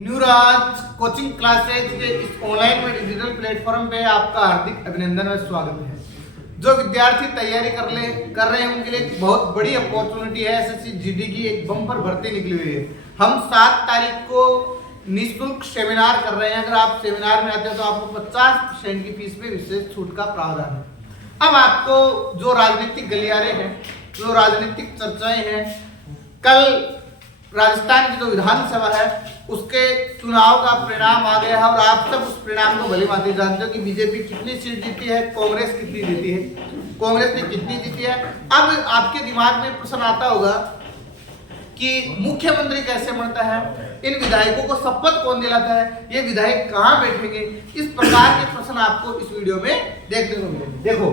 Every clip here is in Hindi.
न्यूराज कोचिंग क्लासेज के इस ऑनलाइन व डिजिटल प्लेटफॉर्म पे आपका हार्दिक अभिनंदन और स्वागत है। जो विद्यार्थी तैयारी कर रहे हैं उनके लिए एक बहुत बड़ी अपॉर्चुनिटी है। एसएससी जीडी की एक बम्पर भर्ती निकली हुई है। हम 7 तारीख को निःशुल्क सेमिनार कर रहे हैं। अगर आप सेमिनार में आते हैं तो आपको 50% की फीस पे विशेष छूट का प्रावधान है। अब आपको जो राजनीतिक गलियारे हैं, जो राजनीतिक चर्चाएं हैं, कल राजस्थान की जो विधानसभा है उसके चुनाव का परिणाम आ गया है और आप सब उस परिणाम को भली भांति जानते हो कि बीजेपी कितनी सीट जीती है, कांग्रेस कितनी जीती है, कांग्रेस ने कितनी जीती है। अब आपके दिमाग में प्रश्न आता होगा कि मुख्यमंत्री कैसे बनता है, इन विधायकों को शपथ कौन दिलाता है, ये विधायक कहाँ बैठेंगे। इस प्रकार के प्रश्न आपको इस वीडियो में देखने को मिलेंगे। देखो,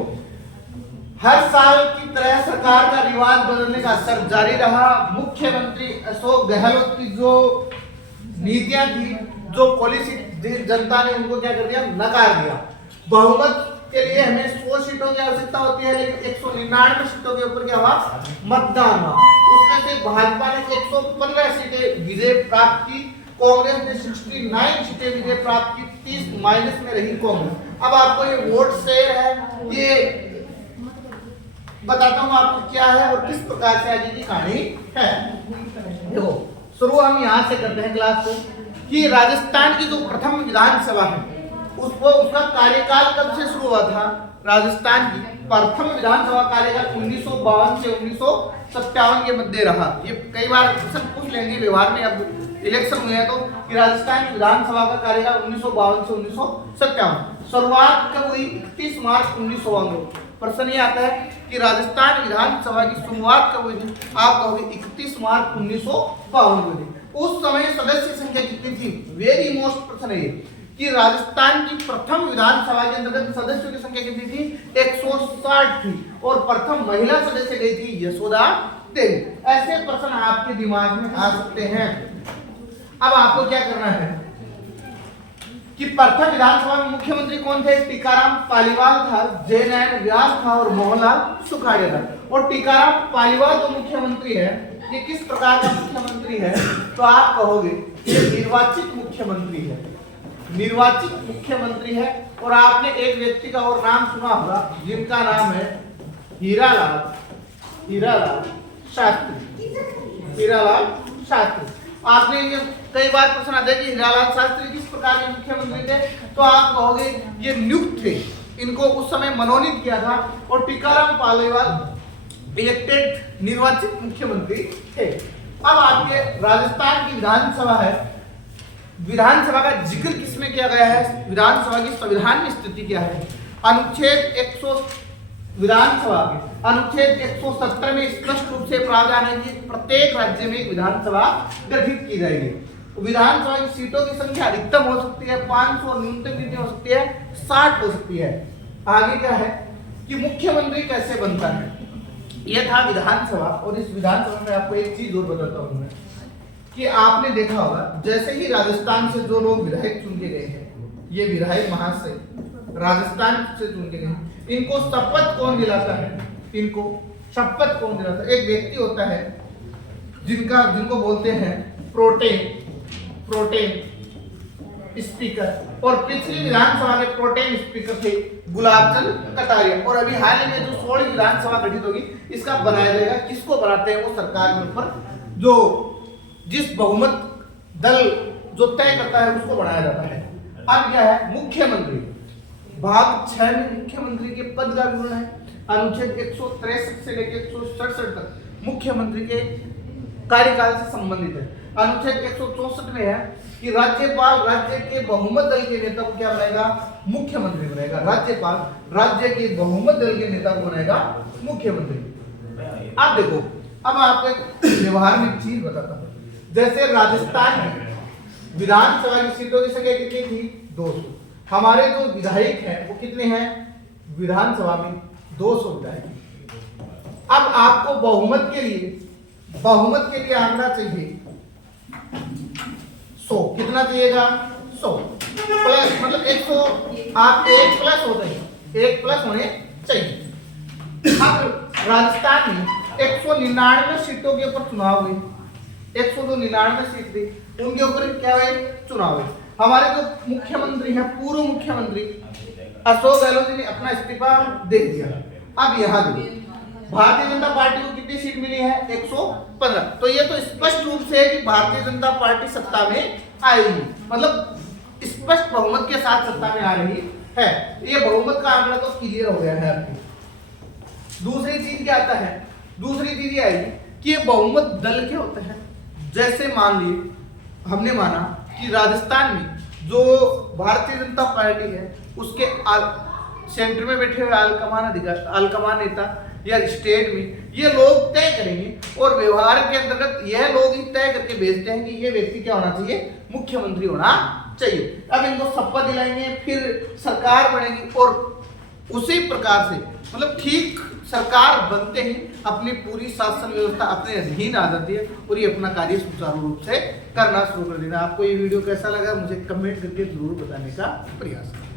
हर साल की तरह सरकार का रिवाज बदलने का असर जारी रहा। मुख्यमंत्री अशोक गहलोत की जो नीतियां थी, जो पॉलिसी जनता ने उनको क्या कर दिया, नकार दिया। बहुमत के लिए हमें 100 सीटों की आवश्यकता होती है, लेकिन 199 सीटों के ऊपर क्या हुआ, मतदान हुआ। उसमें से भाजपा ने 115 सीटें विजय प्राप्त की, कांग्रेस ने 69 सीटें विजय प्राप्त की, 30 माइनस में रही कांग्रेस। अब आपको ये वोट शेयर है, ये बताता हूं आपको क्या है और किस प्रकार से आगे की कहानी है। देखो, शुरू हम यहां से करते हैं क्लास को कि राजस्थान की जो प्रथम विधानसभा है उसका कार्यकाल कब से शुरू हुआ था। राजस्थान की प्रथम विधानसभा कार्यकाल 1952 से 1957 के मध्य रहा। ये कई बार क्वेश्चन पूछ लेंगे व्यवहार में, अब इलेक्शन हुए हैं तो, कि राजस्थान की विधानसभा का कार्यकाल 1952 से 1957। शुरुआत कब हुई, 31 मार्च 1992। प्रश्न ये आता है कि राजस्थान विधानसभा की शुरुआत कब हुई थी। आप कहोगे 31 मार्च 1952 को थी। उस समय सदस्य संख्या कितनी थी, वेरी मोस्ट प्रश्न है ये, कि राजस्थान की प्रथम विधानसभा के अंतर्गत सदस्यों की संख्या कितनी थी, 160 थी और प्रथम महिला सदस्य गई थी यशोदा देवी। ऐसे प्रश्न आपके दिमाग में आ सकते हैं। अब आपको क्या करना है कि प्रथम विधानसभा में मुख्यमंत्री कौन थे, टीकाराम पालीवाल था, जयनारायण व्यास था और मोहनलाल सुखाड़िया था। और टीकाराम पालीवाल जो मुख्यमंत्री है, ये किस प्रकार का मुख्यमंत्री है, तो आप कहोगे ये निर्वाचित मुख्यमंत्री है, निर्वाचित मुख्यमंत्री है। और आपने एक व्यक्ति का और नाम सुना होगा जिनका नाम है हीरालाल शास्त्री। हीरालाल शास्त्री, आपने ये कई बार प्रश्न आता है कि हीरालाल शास्त्री किस प्रकार के मुख्यमंत्री थे, तो आप कहोगे ये नियुक्त थे, इनको उस समय मनोनीत किया था। और टीकाराम पालीवाल इलेक्टेड निर्वाचित मुख्यमंत्री थे। अब आपके राजस्थान की विधानसभा है, विधानसभा का जिक्र किसमें किया गया है, विधानसभा की संविधान में स्थिति क्या है। अनुच्छेद 100 विधानसभा के अनुच्छेद 170 में स्पष्ट रूप से प्रावधान है कि प्रत्येक राज्य में एक विधानसभा गठित की जाएगी। विधानसभा की सीटों की संख्या अधिकतम हो सकती है 500 और न्यूनतम कितनी हो सकती है, 60 हो सकती है। आगे क्या है कि मुख्यमंत्री कैसे बनता है, यह था विधानसभा। और इस विधानसभा में आपको एक चीज और बताता हूं मैं कि आपने देखा होगा जैसे ही राजस्थान से जो लोग विधायक चुन के गए हैं, ये विधायक महाशय राजस्थान से चुन के गए, इनको शपथ कौन दिलाता है, इनको शपथ कौन दिलाता है, एक व्यक्ति होता है जिनको बोलते हैं प्रोटेम स्पीकर। और पिछली विधानसभा के प्रोटेम स्पीकर थे गुलाबचंद कटारिया। और अभी हाल ही में जो 16वीं विधानसभा गठित होगी, इसका बनाया जाएगा, किसको बनाते हैं वो सरकार के ऊपर जो जिस बहुमत दल जो तय करता है उसको बनाया जाता है। अब क्या है, मुख्यमंत्री भाग 6 में मुख्यमंत्री के पद का विवरण है। अनुच्छेद 163 से लेकर 167 तक मुख्यमंत्री के कार्यकाल से संबंधित है। अनुच्छेद 164 में है कि राज्यपाल राज्य के बहुमत दल के नेता को क्या बनाएगा, मुख्यमंत्री बनाएगा। राज्यपाल राज्य के बहुमत दल के नेता को बनाएगा मुख्यमंत्री। अब देखो, अब आपको एक व्यवहार में चीज बताता हूं। जैसे राजस्थान में विधानसभा की सीटों की संख्या कितनी थी, 200। हमारे जो विधायक हैं वो कितने हैं, विधानसभा में 200 विधायक। अब आपको बहुमत के लिए आंकड़ा चाहिए 100। कितना चाहिएगा, 100 प्लस, मतलब 100 आप 1 प्लस होते हैं, 1 प्लस होने चाहिए। अब राजस्थान में 199 सीटों के ऊपर चुनाव हुए, 199 सीट थी, उनके ऊपर क्या हुए चुनाव हुए। हमारे जो मुख्यमंत्री हैं, पूर्व मुख्यमंत्री अशोक गहलोत जी ने अपना इस्तीफा दे दिया। अब यहाँ देखिए भारतीय जनता पार्टी को कितनी सीट मिली है 115। तो ये तो स्पष्ट रूप से है कि भारतीय जनता पार्टी सत्ता में आएगी, मतलब स्पष्ट बहुमत के साथ सत्ता में आ रही है। ये बहुमत का आंकड़ा तो क्लियर हो गया है आपको। दूसरी चीज क्या आता है, दूसरी चीज ये आएगी कि ये बहुमत दल क्या होता है। जैसे मान लीजिए हमने माना कि राजस्थान में जो भारतीय जनता पार्टी है उसके सेंटर में बैठे हुए आलकमान नेता या स्टेट में ये लोग तय करेंगे और व्यवहार के अंतर्गत यह लोग ही तय करके भेजते हैं कि ये व्यक्ति क्या होना चाहिए, मुख्यमंत्री होना चाहिए। अब इनको शपथ दिलाएंगे, फिर सरकार बनेगी और उसी प्रकार से मतलब ठीक सरकार बनते ही अपनी पूरी शासन व्यवस्था अपने अधीन आ जाती है और ये अपना कार्य सुचारू रूप से करना शुरू कर देना। आपको ये वीडियो कैसा लगा मुझे कमेंट करके जरूर बताने का प्रयास करें।